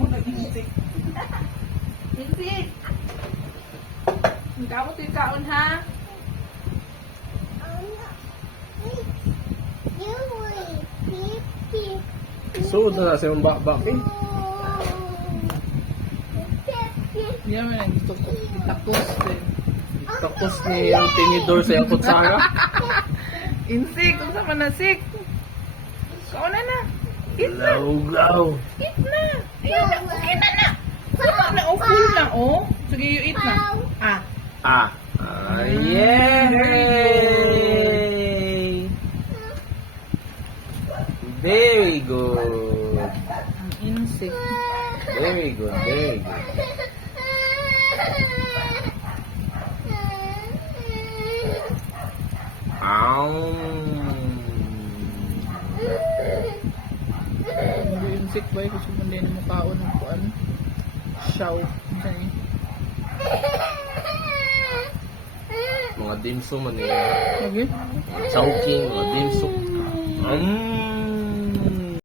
mo nag-insik. Insik! Ang gamot yung kaon, ha? Suod na sa yung bakbak eh. Hindi naman ang itakos din. Tapos ni yung tinidor sa yung kutsara. Insik! Kung saan manasik? Kaon na na! Eat na! Glaw-glaw. Eat na! Ayan na! Okay na na! Sama na! Oh, full na! Oh! Sige, you eat na! Ah! Ah. Yay! Very good. Ang insik. Very good. Very good. Ang insik ba? Gusto mo din mo kaon ng kuan? Shaw. Okay. Mga dimsum man eh. Okay. Chowking, mga dimsum.